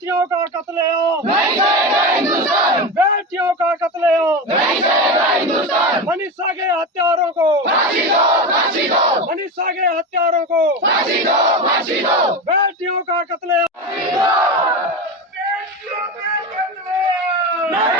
बेटियों का कत्लेआम नहीं सहेगा हिंदुस्तान, बेटियों का कत्लेआम नहीं सहेगा हिंदुस्तान। मनीषा के हत्यारों को फांसी दो, फांसी दो। मनीषा के हत्यारों को फांसी दो, फांसी दो। बेटियों का कत्लेआम, बेटियों का कत्लेआम